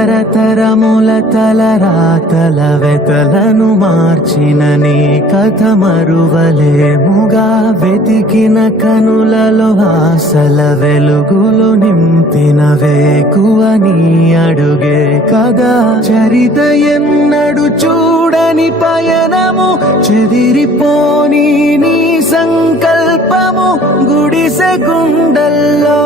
తరతరముల తలరాతల వెతలను మార్చిన నీ కథ మరువలేముగా. వెతికిన కనులలో ఆశల వెలుగులు నింపిన వేకువ నీ అడుగే కదా. చరిత ఎన్నడు చూడని పయనము, చెదిరిపోని నీ సంకల్పము, గుడిసె గుండల్లో